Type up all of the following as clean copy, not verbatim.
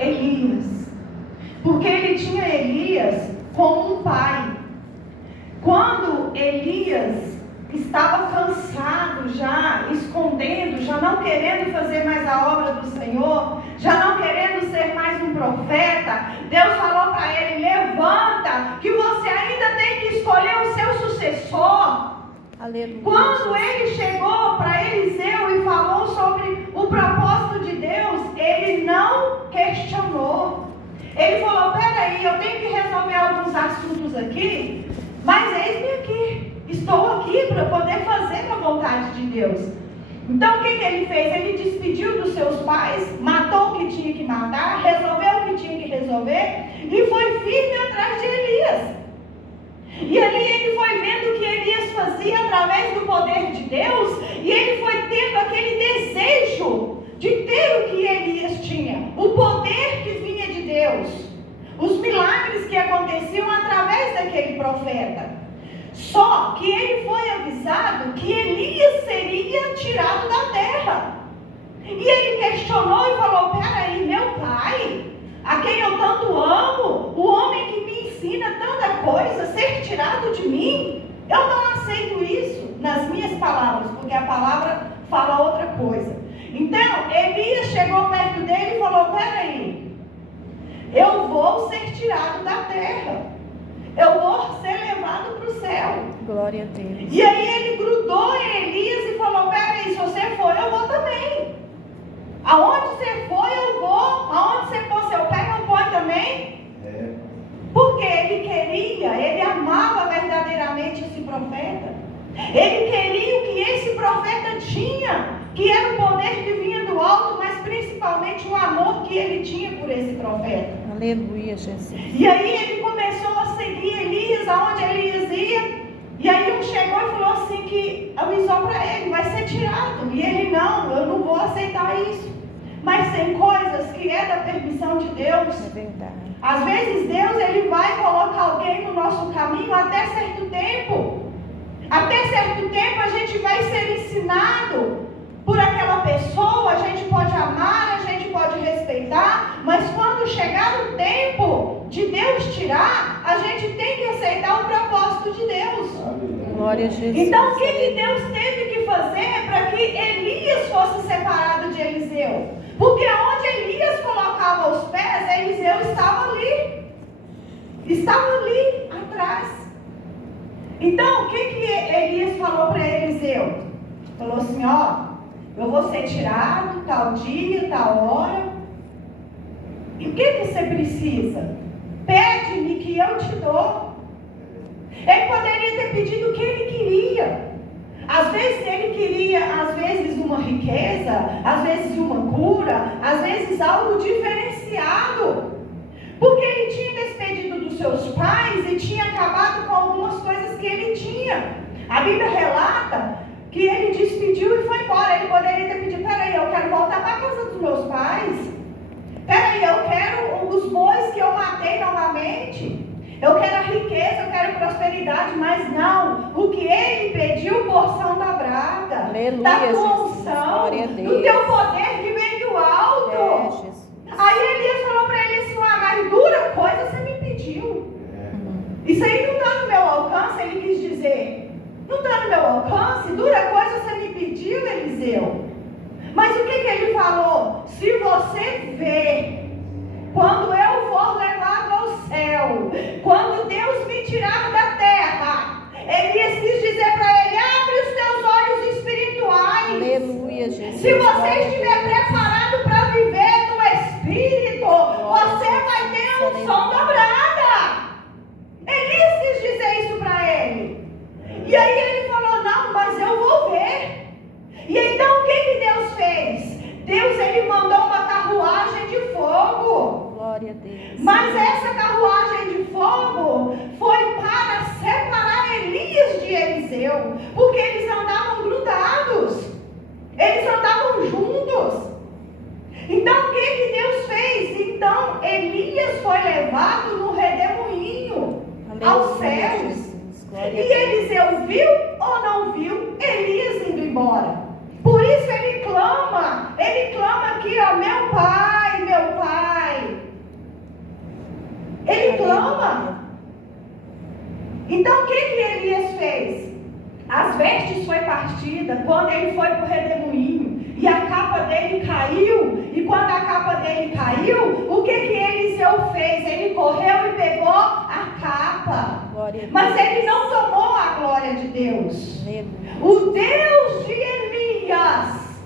Elias. Porque ele tinha Elias como um pai. Quando Elias estava cansado já, escondendo, já não querendo fazer mais a obra do Senhor, já não querendo ser mais um profeta, Deus falou para ele: levanta, que você ainda tem que escolher o seu sucessor. Aleluia. Quando ele chegou para Eliseu e falou sobre o propósito de Deus, ele não questionou. Ele falou: peraí, eu tenho que resolver alguns assuntos aqui, mas eis-me aqui, estou aqui para poder fazer a vontade de Deus. Então o que ele fez? Ele despediu dos seus pais, matou o que tinha que matar, resolveu o que tinha que resolver e foi firme atrás de Elias. E ali ele foi vendo o que Elias fazia através do poder de Deus, e ele foi tendo aquele desejo de ter o que Elias tinha, o poder que vinha de Deus, os milagres que aconteciam através daquele profeta. Só que ele foi avisado que Elias seria tirado da terra. E ele questionou e falou: peraí, meu pai, a quem eu tanto amo, o homem que me ensina tanta coisa, ser tirado de mim? Eu não aceito isso nas minhas palavras, porque a palavra fala outra coisa. Então, Elias chegou perto dele e falou: peraí, eu vou ser tirado da terra, eu vou ser levado para o céu. Glória a Deus. E aí ele grudou em Elias e falou: peraí, se você for, eu vou também. Aonde você for, eu vou. Aonde você pôr seu pé, eu ponho também. Porque ele amava verdadeiramente esse profeta. Ele queria o que esse profeta tinha, que era o poder que vinha do alto, mas principalmente o amor que ele tinha por esse profeta. Aleluia, Jesus. E aí ele começou a seguir Elias, aonde Elias ia. E aí um chegou e falou assim, que avisou para ele: vai ser tirado. E ele: não, eu não vou aceitar isso. Mas tem coisas que é da permissão de Deus. É verdade. Às vezes Deus, ele vai colocar alguém no nosso caminho até certo tempo. Até certo tempo a gente vai ser ensinado por aquela pessoa, a gente pode amar, a gente pode respeitar, mas quando chegar o tempo de Deus tirar, a gente tem que aceitar o propósito de Deus. Glória a Jesus. Então o que Deus teve que fazer para que Elias fosse separado de Eliseu? Porque onde Elias colocava os pés, Eliseu estava ali. Estava ali atrás. Então, o que Elias falou para Eliseu? Falou assim: ó, eu vou ser tirado tal dia, tal hora. E o que você precisa? Pede-me que eu te dou. Ele poderia ter pedido o que ele queria. Às vezes ele queria, às vezes uma riqueza, às vezes uma cura, às vezes algo diferenciado. Porque ele tinha despedido dos seus pais e tinha acabado com algumas coisas que ele tinha. A Bíblia relata que ele despediu e foi embora. Ele poderia ter pedido: peraí, eu quero voltar para a casa dos meus pais. Peraí, eu quero os bois que eu matei novamente. Eu quero a riqueza, eu quero prosperidade. Mas não, o que ele pediu, porção da brada, aleluia, da tua unção, do teu poder que vem do alto. Aí Elias falou para ele assim: mas dura coisa você me pediu. Isso aí não está no meu alcance. Ele quis dizer: não está no meu alcance, dura coisa você me pediu, Eliseu. Mas o que ele falou? Se você vê, quando eu for levado ao céu, quando Deus me tirar da terra, Elias quis dizer para ele: abre os teus olhos espirituais. Aleluia, Jesus. Se você estiver preparado para viver no Espírito, você vai ter a unção dobrada. Elias quis dizer isso para ele. E aí ele falou: não, mas eu vou ver. E então o que Deus fez? Deus, ele mandou uma carruagem de fogo. Glória a Deus. Mas essa carruagem de fogo foi para separar Elias de Eliseu, porque eles andavam grudados, eles andavam juntos. Então o que Deus fez? Então Elias foi levado no redemoinho aos céus. E Eliseu viu ou não viu Elias indo embora? Por isso ele clama aqui: ó, meu pai, vestes foi partida, quando ele foi para o redemoinho, e a capa dele caiu, e quando a capa dele caiu, o que Eliseu fez? Ele correu e pegou a capa, mas ele não tomou a glória de Deus. O Deus de Elias,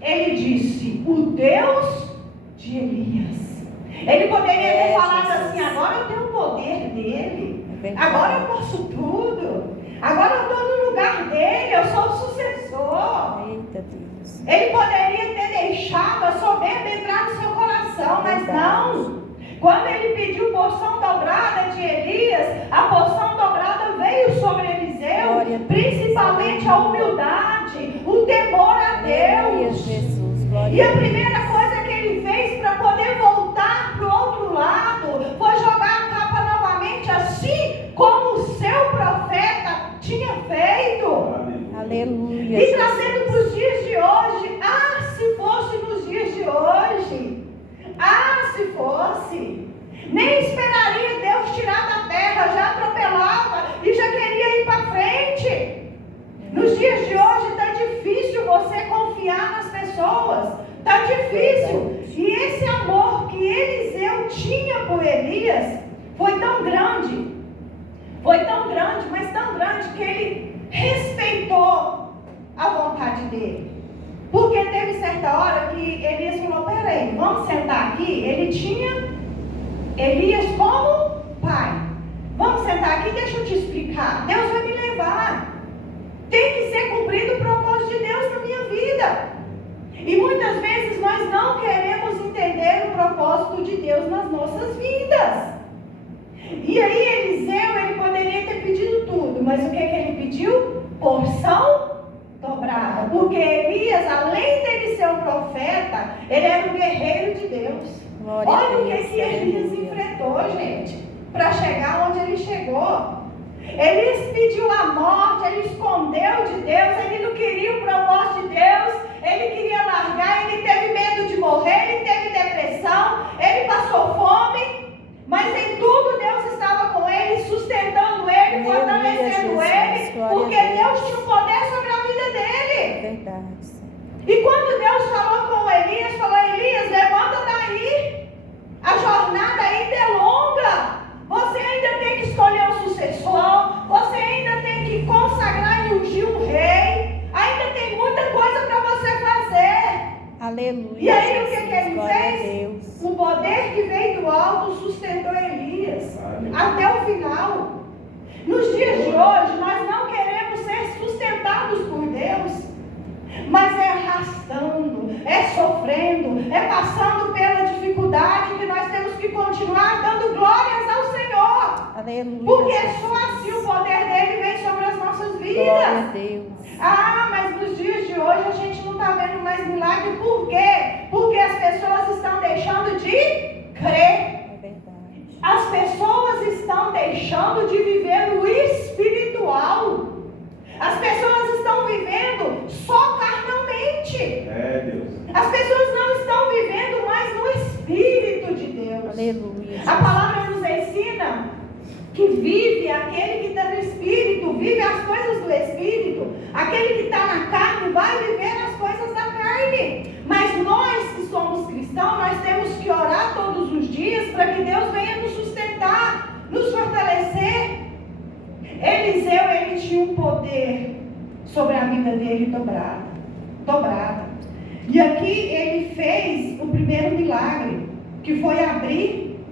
ele disse, o Deus de Elias. Ele poderia ter falado assim, agora eu tenho o poder dele, agora eu posso tudo, agora eu estou no lugar dele, eu sou o sucessor. Eita Deus. Ele poderia ter deixado a soberba entrar no seu coração, mas não. Quando ele pediu porção dobrada de Elias, a porção dobrada veio sobre Eliseu, principalmente a humildade, o temor a Deus. E a primeira coisa que ele fez para poder voltar para o outro lado foi jogar a capa novamente, assim como o seu profeta tinha feito. Aleluia. E trazendo para os dias de hoje, se fosse nos dias de hoje, se fosse, nem esperaria Deus tirar da terra, já atropelava e já queria ir para frente. Nos dias de hoje está difícil você confiar nas pessoas, está difícil. E esse amor que Eliseu tinha por Elias foi tão grande, mas tão grande que ele respeitou a vontade dele. Porque teve certa hora que Elias falou, peraí, vamos sentar aqui. Ele tinha Elias como pai. Vamos sentar aqui, deixa eu te explicar. Deus vai me levar. Tem que ser cumprido o propósito de Deus na minha vida. E muitas vezes nós não queremos entender o propósito de Deus nas nossas vidas. E aí Eliseu, ele poderia ter pedido tudo, mas o que ele pediu? Porção dobrada. Porque Elias, além dele ser um profeta, ele era um guerreiro de Deus. Olha o que Elias enfrentou, gente, para chegar onde ele chegou. Ele pediu a morte, ele escondeu de Deus, ele não queria o propósito de Deus, ele queria largar, ele teve medo de morrer, ele teve depressão, ele passou fome, mas em tudo Deus estava com ele, sustentando ele, fortalecendo ele, porque Deus tinha um poder sobre a vida dele. Verdade. E quando Deus falou com Elias, falou, Elias, levanta daí, a jornada ainda é longa. Você ainda tem que escolher um sucessor, você ainda tem que consagrar e ungir um rei, ainda tem muita coisa para você fazer. Aleluia. E aí o que ele fez? O poder que veio do alto sustentou Elias até o final. Nos dias de hoje, nós não queremos ser sustentados por Deus, mas é arrastando, é sofrendo, é passando pela dificuldade que nós temos que continuar dando glórias ao Senhor. Aleluia. Porque é só assim o poder dele vem sobre as nossas vidas. Glória a Deus. Mas nos dias de hoje a gente não está vendo mais milagre. Por quê? Porque as pessoas estão deixando de crer. É verdade. As pessoas estão deixando de viver o espiritual. As pessoas estão vivendo só carnalmente. Deus. As pessoas não estão vivendo mais no Espírito de Deus. Aleluia. A palavra nos ensina que vive aquele que está no Espírito, vive as coisas do Espírito. Aquele que está na carne vai viver as coisas da carne. Mas nós que somos cristãos, nós temos que orar todos os dias para que Deus venha nos sustentar, nos fortalecer. Eliseu, ele tinha um poder sobre a vida dele dobrada. E aqui ele fez o primeiro milagre, que foi abrir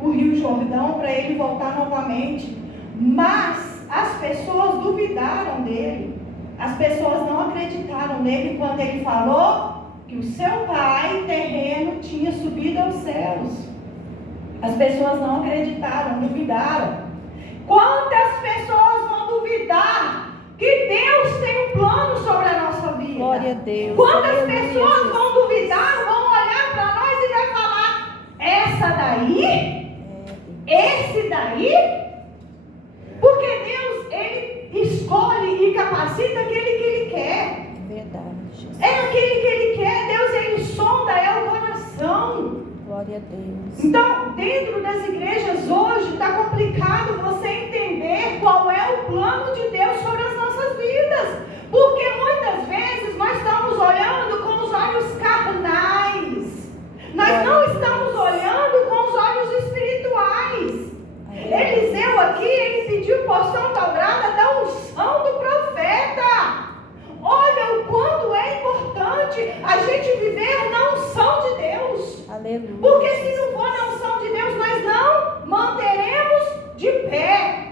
o Rio Jordão para ele voltar novamente. Mas as pessoas duvidaram dele. As pessoas não acreditaram nele quando ele falou que o seu pai terreno tinha subido aos céus. As pessoas não acreditaram, duvidaram. Quantas pessoas vão duvidar que Deus tem um plano sobre a nossa vida? Glória a Deus. Quantas Aleluia, pessoas Jesus. vão duvidar, vão olhar para nós e vai falar, essa daí? Esse daí? Porque Deus, ele escolhe e capacita aquele que ele quer. Verdade, Jesus. É aquele que ele quer. Deus, ele sonda, é o coração. Glória a Deus. Então, dentro das igrejas hoje, está complicado você entender qual é o plano de Deus sobre as nossas vidas. Escrituras. Porque muitas vezes nós estamos olhando com os olhos carnais. Nós não estamos olhando com os olhos espirituais. Eliseu aqui, ele pediu porção dobrada da unção do profeta. Olha o quanto é importante a gente viver na unção de Deus. Aleluia. Porque se não for na unção de Deus, nós não manteremos de pé.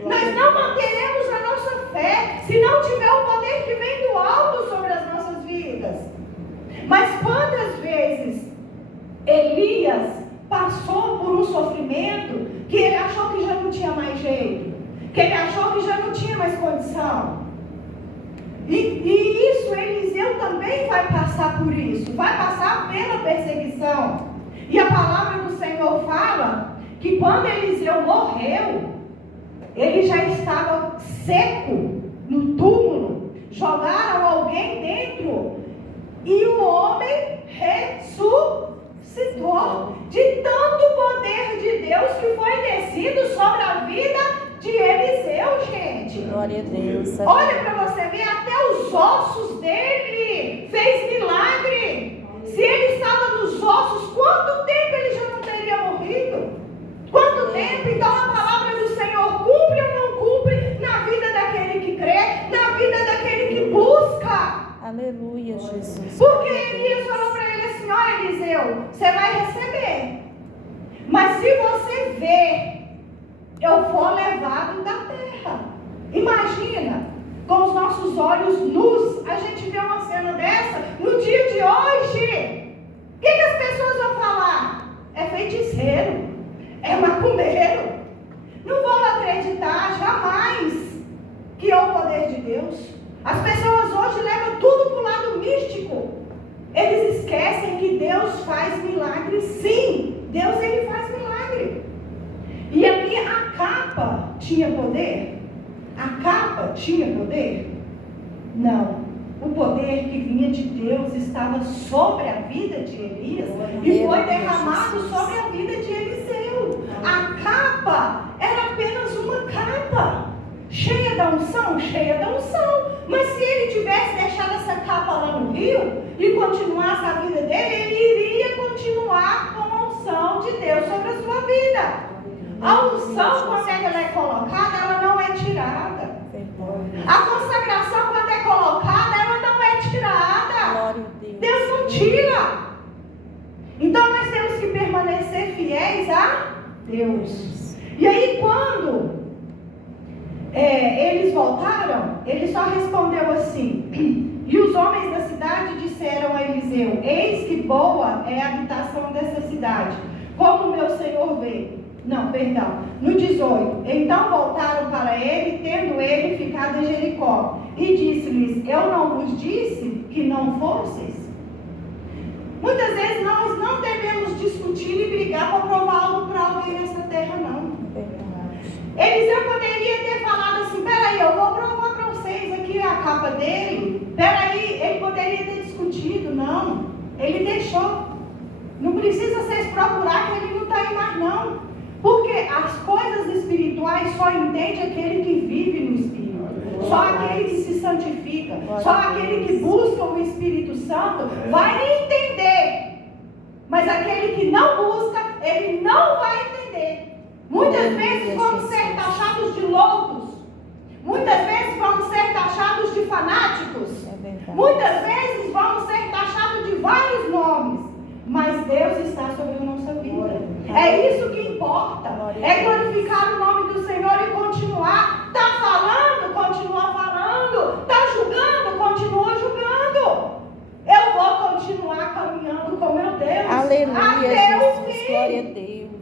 Nós não manteremos a nossa fé se não tiver o poder que vem do alto sobre as nossas vidas. Mas quantas vezes Elias passou por um sofrimento que ele achou que já não tinha mais jeito, que ele achou que já não tinha mais condição. E isso, Eliseu também vai passar por isso, vai passar pela perseguição. E a palavra do Senhor fala que quando Eliseu morreu, ele já estava seco no túmulo, jogaram alguém dentro e o homem ressuscitou. De tanto poder de Deus que foi descido sobre a vida de Eliseu, gente. Glória a Deus. Olha para você ver, até os ossos dele fez milagre. Se ele estava nos ossos, quanto tempo ele já não teria morrido? Quanto tempo? Então a palavra do Senhor cumpre ou não cumpre na vida daquele que crê, na vida daquele que busca. Aleluia, Jesus. Porque Elias falou para ele assim: ó Eliseu, você vai receber, mas se você ver, eu for levado da terra. Imagina, com os nossos olhos nus, a gente vê uma cena dessa no dia de hoje. O que as pessoas vão falar? É feiticeiro, é macumbeiro. Não vão acreditar jamais que é o poder de Deus. As pessoas hoje levam tudo para o lado místico. Eles esquecem que Deus faz milagre, sim. Deus, ele faz milagre. E aqui a capa tinha poder? A capa tinha poder? Não. O poder que vinha de Deus estava sobre a vida de Elias e foi derramado sobre a vida de Eliseu. A capa era apenas uma capa. Cheia da unção? Cheia da unção. Mas se ele tivesse deixado essa capa lá no rio e continuasse a vida dele, ele iria continuar com a unção de Deus sobre a sua vida. A unção, quando ela é colocada, ela não é tirada. A consagração, quando é colocada, ela não é tirada. Deus não tira. Então nós temos que permanecer fiéis a Deus. E aí quando eles voltaram, ele só respondeu assim: e os homens da cidade disseram a Eliseu: eis que boa é a habitação dessa cidade, como meu senhor vê. Não, perdão, no 18, então voltaram para ele, tendo ele ficado em Jericó, e disse-lhes: eu não vos disse que não fosseis? Muitas vezes nós não devemos discutir e brigar para provar algo para alguém nessa terra, não. Eliseu poderia ter falado assim: peraí, eu vou provar para vocês aqui a capa dele. Peraí, ele poderia ter discutido. Não, ele deixou. Não precisa vocês procurar que ele não está aí mais, não. Porque as coisas espirituais só entende aquele que vive no Espírito. Só aquele que se santifica. Só aquele que busca o Espírito Santo vai entender. Mas aquele que não busca, ele não vai entender. Muitas vezes vamos ser taxados de loucos. Muitas vezes vamos ser taxados de fanáticos. Muitas vezes vamos ser taxados de vários nomes. Mas Deus está sobre a nossa vida. É isso que importa. É glorificar o nome do Senhor e continuar. Está falando, continua falando. Está julgando, continua julgando. Eu vou continuar caminhando com meu Deus. Aleluia, até o Jesus, fim. glória a Deus.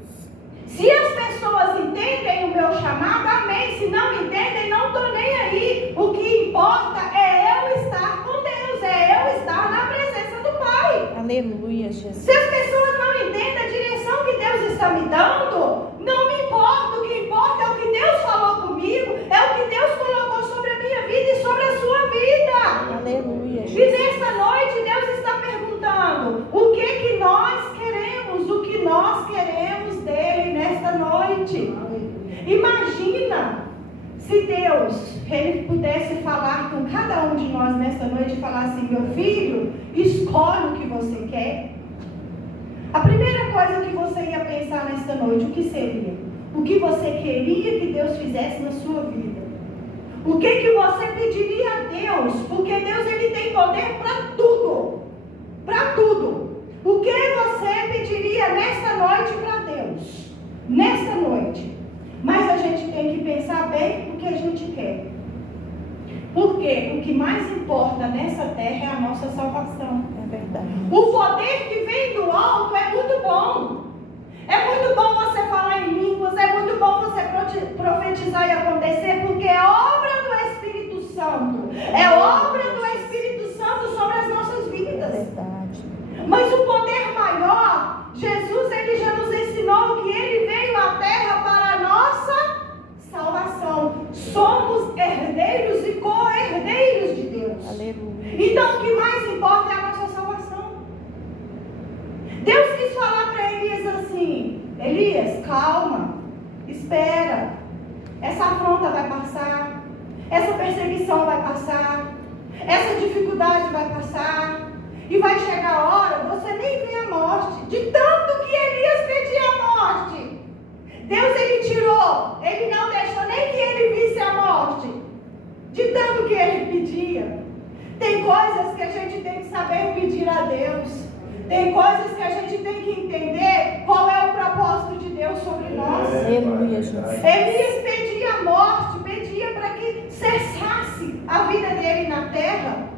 Se as pessoas entendem o meu chamado, amém. Se não entendem, não estou nem aí. O que importa é eu estar com Deus, é eu estar na presença do Pai. Aleluia, Jesus. Se as pessoas não entendem a direção que Deus está me dando, não me importa. O que importa é o que Deus falou comigo, é o que Deus colocou sobre a minha vida e sobre a sua vida. Aleluia, Jesus. E nesta noite Deus está perguntando: o que nós queremos, o que nós queremos dele nesta noite. Imagina se Deus que Ele pudesse falar com cada um de nós nessa noite e falar assim: meu filho, escolhe o que você quer. A primeira coisa que você ia pensar nesta noite, o que seria? O que você queria que Deus fizesse na sua vida? O que você pediria a Deus? Porque Deus, Ele tem poder para tudo. Para tudo. O que você pediria nesta noite para Deus? Nesta noite. Mas a gente tem que pensar bem o que a gente quer. Porque o que mais importa nessa terra é a nossa salvação. É verdade. O poder que vem do alto é muito bom. É muito bom você falar em línguas, é muito bom você profetizar e acontecer, porque é obra do Espírito Santo. É obra do Espírito Santo sobre as nossas É vidas. verdade. Mas o poder maior, Jesus, Ele já nos ensinou que Ele veio à terra para a nossa salvação. Somos herdeiros e co-herdeiros de Deus. Aleluia. Então o que mais importa é a nossa salvação. Deus quis falar para Elias assim: Elias, calma, espera. Essa afronta vai passar, essa perseguição vai passar, essa dificuldade vai passar. E vai chegar a hora, você nem vê a morte. De tanto que Elias pedia a morte, Deus, Ele tirou. Ele não deixou nem que ele visse a morte. De tanto que ele pedia. Tem coisas que a gente tem que saber pedir a Deus. Tem coisas que a gente tem que entender qual é o propósito de Deus sobre nós. Aleluia, Jesus. Elias pedia a morte, pedia para que cessasse a vida dele na terra.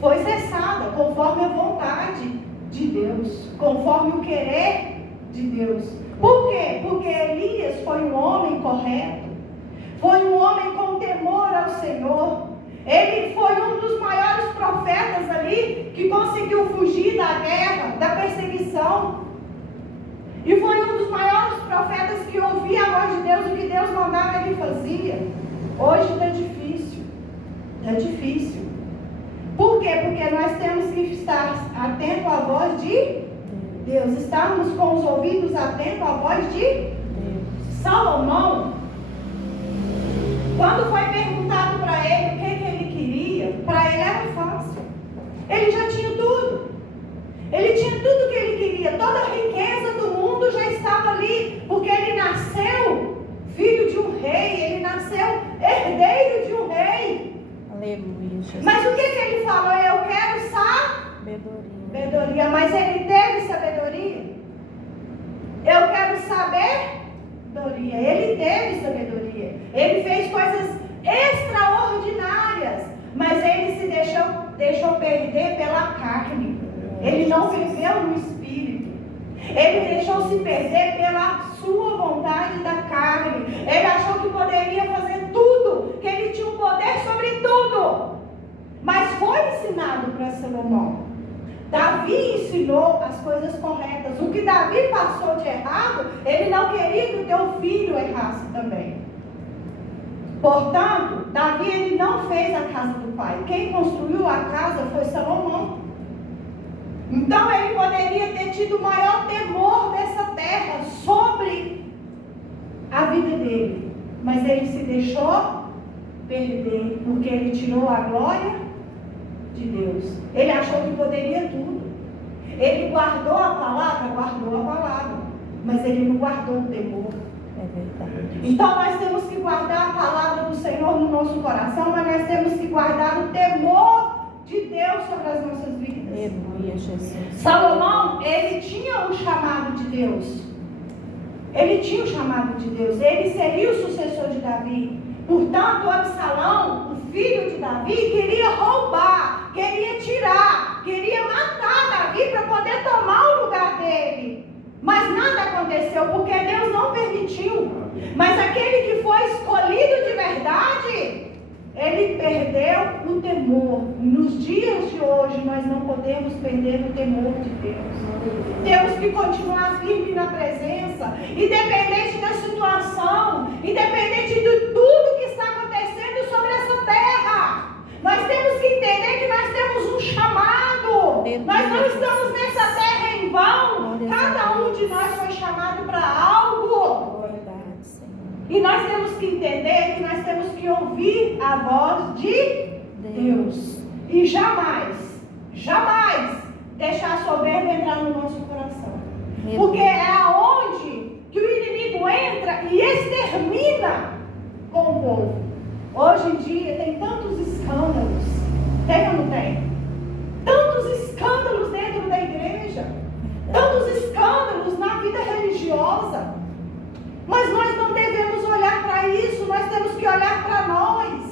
Foi cessada conforme a vontade de Deus, conforme o querer de Deus. Por quê? Porque Elias foi um homem correto, foi um homem com temor ao Senhor. Ele foi um dos maiores profetas ali que conseguiu fugir da guerra, da perseguição. E foi um dos maiores profetas que ouvia a voz de Deus, o que Deus mandava ele fazia. Hoje está difícil, está difícil. Por quê? Porque nós temos que estar atentos à voz de Deus, estarmos com os ouvidos atentos à voz de Deus. Salomão, quando foi perguntado para ele o que ele queria, para ele era fácil. Ele já tinha tudo. Ele tinha tudo que ele queria. Toda a riqueza do mundo já estava ali, porque ele nasceu filho de um rei, ele nasceu herdeiro de um rei. Aleluia, Jesus. Mas o que ele falou? Eu quero sabedoria. Mas ele teve sabedoria? Eu quero sabedoria. Ele teve sabedoria. Ele fez coisas extraordinárias. Mas ele se deixou perder pela carne. Ele não viveu no espírito. Ele deixou se perder pela sua vontade da carne. Ele achou que poderia fazer tudo, que ele tinha um poder sobre tudo. Mas foi ensinado para Salomão. Davi ensinou as coisas corretas. O que Davi passou de errado, ele não queria que o teu filho errasse também. Portanto, Davi ele não fez a casa do pai. Quem construiu a casa foi Salomão. Então ele poderia ter tido o maior temor dessa terra sobre a vida dele. Mas ele se deixou perder, porque ele tirou a glória de Deus. Ele achou que poderia tudo. Ele guardou a palavra, mas ele não guardou o temor. É verdade. Então nós temos que guardar a palavra do Senhor no nosso coração, mas nós temos que guardar o temor de Deus sobre as nossas vidas. Aleluia, Jesus. Salomão, ele tinha o chamado de Deus. Ele tinha o chamado de Deus. Ele seria o sucessor de Davi. Portanto, Absalão, o filho de Davi, queria roubar, queria tirar, queria matar Davi para poder tomar o lugar dele. Mas nada aconteceu, porque Deus não permitiu. Mas aquele que foi escolhido de verdade, ele perdeu o temor. Nos dias de hoje, nós não podemos perder o temor de Deus. Temos que continuar firme na presença, independente da situação, independente de tudo que está acontecendo sobre essa terra. Nós temos que entender que nós temos um chamado. Nós não estamos nessa terra em vão. Cada um de nós foi chamado para algo. Verdade, Senhor. E nós temos que entender que nós temos que ouvir a voz de Deus. E jamais, jamais deixar a soberba entrar no nosso coração. Porque é aonde que o inimigo entra e extermina com o povo. Hoje em dia tem tantos escândalos. Tem ou não tem? Tantos escândalos dentro da igreja. Tantos escândalos na vida religiosa. Mas nós não devemos olhar para isso. Nós temos que olhar para nós.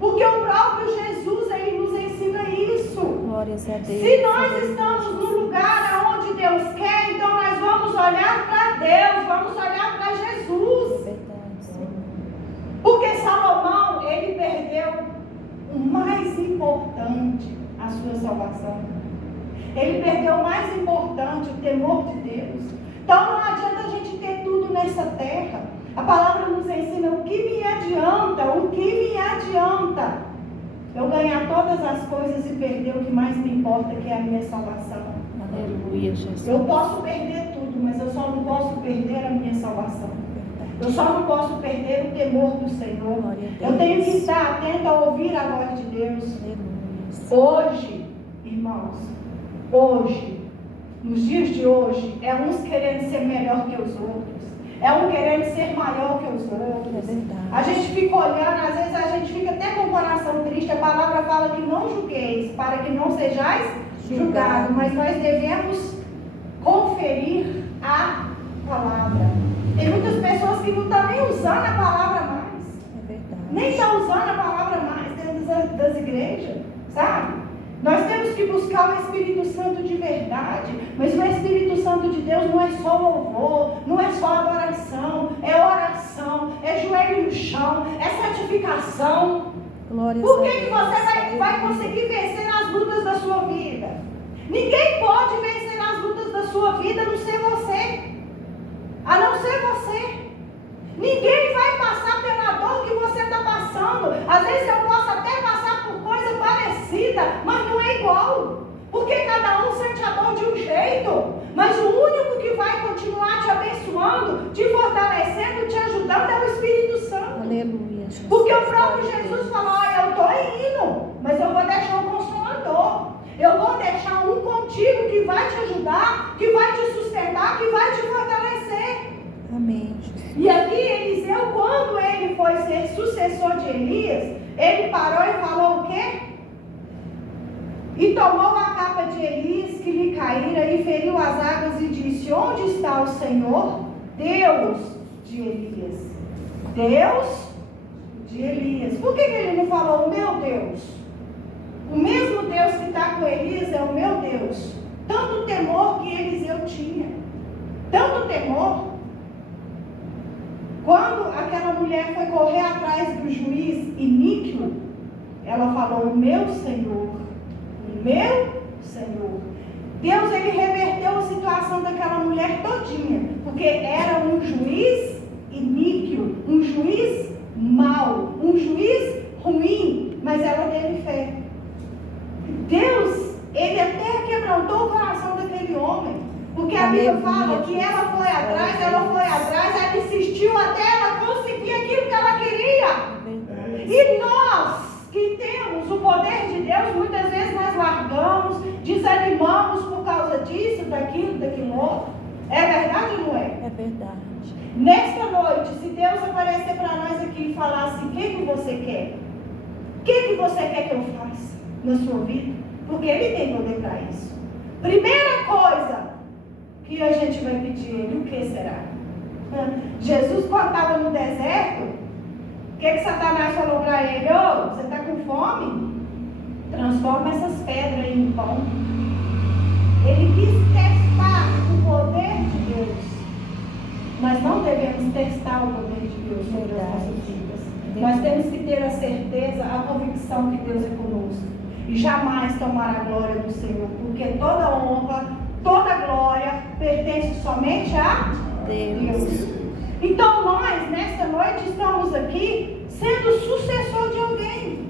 Porque o próprio Jesus, ele nos ensina isso. Glórias a Deus. Se nós estamos no lugar onde Deus quer, então nós vamos olhar para Deus, vamos olhar para Jesus. Verdade, Senhor. Porque Salomão, ele perdeu o mais importante, a sua salvação. Ele perdeu o mais importante, o temor de Deus. Então não adianta a gente ter tudo nessa terra. A palavra nos ensina o que me adianta eu ganhar todas as coisas e perder o que mais me importa, que é a minha salvação. Aleluia, Jesus. Eu posso perder tudo, mas eu só não posso perder a minha salvação. Eu só não posso perder o temor do Senhor. Eu tenho que estar atento a ouvir a voz de Deus. Hoje, irmãos, nos dias de hoje, é uns querendo ser melhor que os outros. É um querendo ser maior que os outros. É verdade. A gente fica olhando, às vezes a gente fica até com o coração triste. A palavra fala que não julgueis, para que não sejais julgados. Mas nós devemos conferir a palavra. Tem muitas pessoas que não estão nem usando a palavra mais. É verdade. Nem estão usando a palavra mais dentro das igrejas, sabe? Nós temos que buscar o Espírito Santo de verdade. Mas o Espírito Santo de Deus não é só louvor, não é só adoração, é oração, é joelho no chão, é santificação. Glórias Por a que Deus. você vai conseguir vencer nas lutas da sua vida? Ninguém pode vencer nas lutas da sua vida a não ser você. A não ser você. Ninguém vai passar pela dor que você está passando. Às vezes eu posso até passar por coisa parecida, mas não é igual. Porque cada um sente a dor de um jeito. Mas o único que vai continuar te abençoando, te fortalecendo, te ajudando é o Espírito Santo. Aleluia, Jesus. Porque o próprio Jesus falou: olha, eu estou indo, mas eu vou deixar um consolador. Eu vou deixar um contigo que vai te ajudar, que vai te sustentar, que vai te fortalecer. Amém, Jesus. E aqui Eliseu, quando ele foi ser sucessor de Elias, ele parou e falou o quê? E tomou a capa de Elias que lhe caíra e feriu as águas e disse: onde está o Senhor, Deus de Elias? Deus de Elias. Por que ele não falou o meu Deus? O mesmo Deus que está com Elias é o meu Deus. Tanto temor que Eliseu tinha. Tanto temor. Quando aquela mulher foi correr atrás do juiz iníquo, ela falou: o meu Senhor. O meu Senhor. Deus, ele reverteu a situação daquela mulher todinha. Porque era um juiz iníquo. Um juiz mau. Um juiz ruim. Mas ela teve fé. Deus, ele até quebrantou o coração daquele homem. Porque a Bíblia fala que ela foi atrás, ela insistiu até ela conseguir aquilo que ela queria. E nós, que temos o poder de Deus, muitas vezes nós largamos, desanimamos por causa disso, daquilo outro. É verdade ou não é? É verdade. Nesta noite, se Deus aparecer para nós aqui e falar assim: o que você quer? O que você quer que eu faça na sua vida? Porque Ele tem poder para isso. Primeira coisa que a gente vai pedir Ele, o que será? Jesus, quando estava no deserto, o que Satanás falou para ele? Ô, você está com fome? Transforma essas pedras em pão. Ele quis testar o poder de Deus. Nós não devemos testar o poder de Deus sobre as nossas vidas. Nós temos que ter a certeza, a convicção que Deus é conosco. E jamais tomar a glória do Senhor. Porque toda honra, toda glória pertence somente a Deus. Então nós, nesta noite, estamos aqui sendo sucessor de alguém.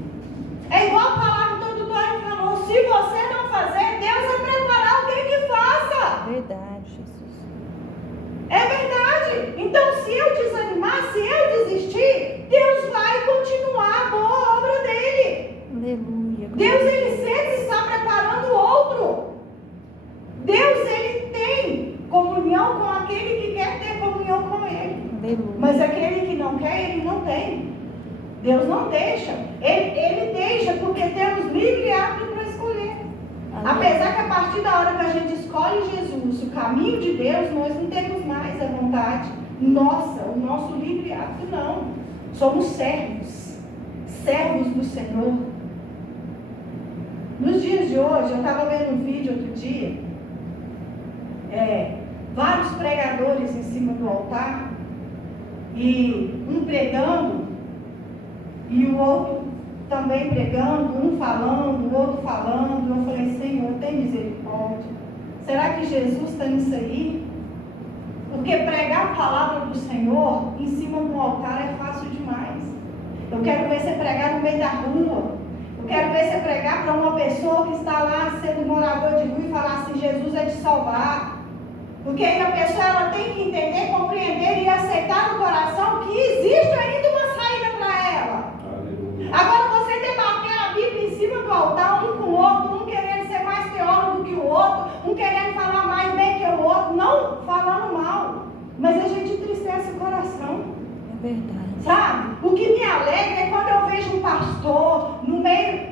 É igual a palavra do doutor falou: se você não fazer, Deus vai preparar alguém que faça. Verdade, Jesus. É verdade. Então, se eu desanimar, se eu desistir, Deus vai continuar a boa obra dele. Aleluia. Deus, ele sempre está preparando outro. Deus, ele tem comunhão com aquele que quer ter comunhão com ele. Aleluia. Mas aquele que não quer, ele não tem. Deus não deixa. Ele deixa porque temos livre-arbítrio para escolher. Apesar que a partir da hora que a gente escolhe Jesus, o caminho de Deus, nós não temos mais a vontade nossa, o nosso livre-arbítrio não. Somos servos. Servos do Senhor. Nos dias de hoje, eu estava vendo um vídeo outro dia, vários pregadores em cima do altar, e um pregando, e o outro também pregando, um falando, o outro falando. Eu falei, Senhor, tem misericórdia. Será que Jesus está nisso aí? Porque pregar a palavra do Senhor em cima do altar é fácil demais. Eu quero ver você pregar no meio da rua. Eu quero ver você pregar para uma pessoa que está lá sendo morador de rua e falar assim, Jesus é te salvar. Porque aí a pessoa ela tem que entender, compreender e aceitar no coração que existe ainda uma saída para ela. Agora você debater a Bíblia em cima do altar, um com o outro, um querendo ser mais teólogo que o outro, um querendo falar mais bem que o outro, não falando mal, mas a gente entristece o coração. É verdade. Sabe? O que me alegra é quando eu vejo um pastor no meio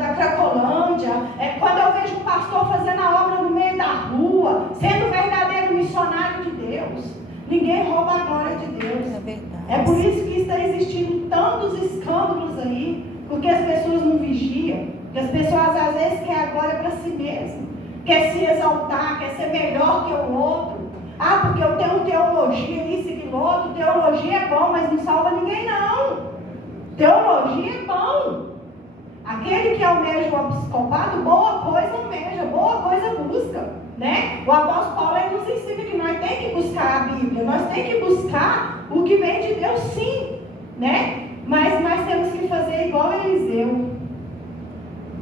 da Cracolândia, quando eu vejo um pastor fazendo a obra no meio da rua, sendo verdadeiro missionário de Deus. Ninguém rouba a glória de Deus. É verdade. É por isso que está existindo tantos escândalos aí, porque as pessoas não vigiam, porque as pessoas às vezes querem a glória para si mesmas, quer se exaltar, quer ser melhor que o outro. Ah, porque eu tenho teologia, isso e aquilo outro. Teologia é bom, mas não salva ninguém não. Teologia é bom. Aquele que almeja o episcopado, boa coisa almeja, boa coisa busca, né? O apóstolo Paulo ele nos ensina que nós temos que buscar a Bíblia, nós temos que buscar o que vem de Deus, sim, né? Mas nós temos que fazer igual Eliseu,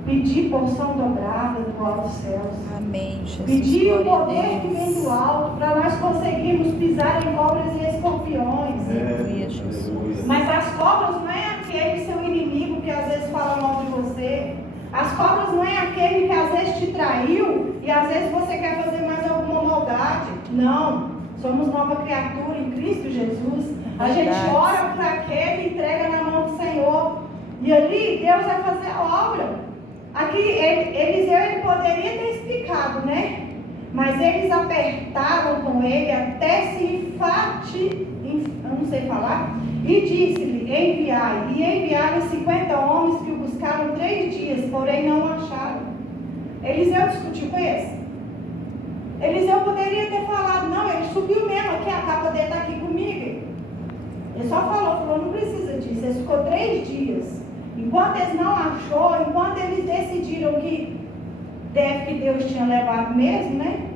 pedir porção dobrada do alto dos céus. Amém, Jesus. Pedir o Glória a poder que Deus. vem do alto para nós conseguirmos pisar em cobras e escorpiões. Aleluia, Jesus. Mas as cobras não é aquele seu inimigo que às vezes fala mal de você. As cobras não é aquele que às vezes te traiu e às vezes você quer fazer mais alguma maldade. Não. Somos nova criatura em Cristo Jesus. A gente ora para aquele e entrega na mão do Senhor. E ali Deus vai fazer a obra. Aqui Eliseu ele poderia ter explicado, né? Mas eles apertaram com ele até se eu não sei falar. E disse-lhe, enviai. E enviaram 50 homens que o buscaram 3 dias, porém não o acharam. Eliseu discutiu com esse. Eliseu poderia ter falado, não, ele subiu mesmo aqui, a capa dele está aqui comigo. Ele só falou, não precisa disso. Ele ficou 3 dias. Enquanto eles não achou, enquanto eles decidiram que Deus tinha levado mesmo, né?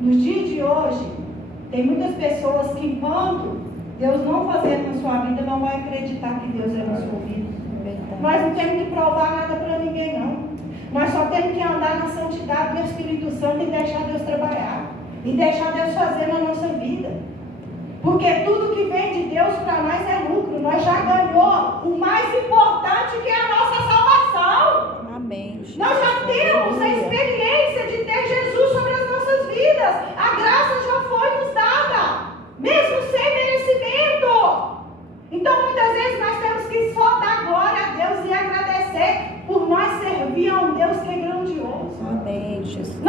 Nos dias de hoje, tem muitas pessoas que enquanto Deus não fazer na sua vida, não vai acreditar que Deus é na sua vida. Nós não temos que provar nada para ninguém, não. Nós só temos que andar na santidade do Espírito Santo e deixar Deus trabalhar. E deixar Deus fazer na nossa vida. Porque tudo que vem de Deus para nós é lucro. Nós já ganhou o mais importante, que é a nossa salvação. Amém. Nós já temos a experiência de ter Jesus sobre as nossas vidas. A graça já foi nos dada, mesmo sem merecimento. Então muitas vezes nós temos que só dar glória a Deus e agradecer por nós servir a um Deus que é grandioso. Amém, Jesus.